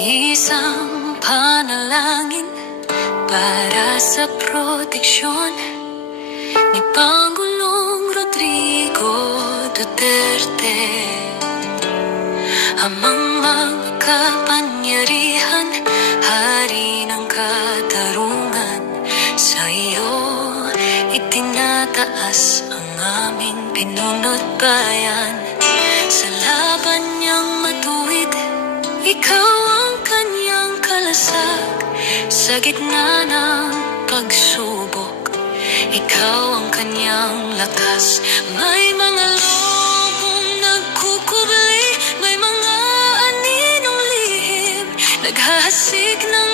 Isang panalangin para sa proteksyon ni Pangulong Rodrigo Duterte. Amang makapangyarihan, hari ng katarungan, sa iyo itinataas ang aming pinunot bayan. Sa laban niyang matuwid, ikaw ang kanyang kalasag. Sa gitna ng pagsubok, ikaw ang kanyang lakas. May mga lobong nagkukubli, may mga aninong lihim, naghahasik ng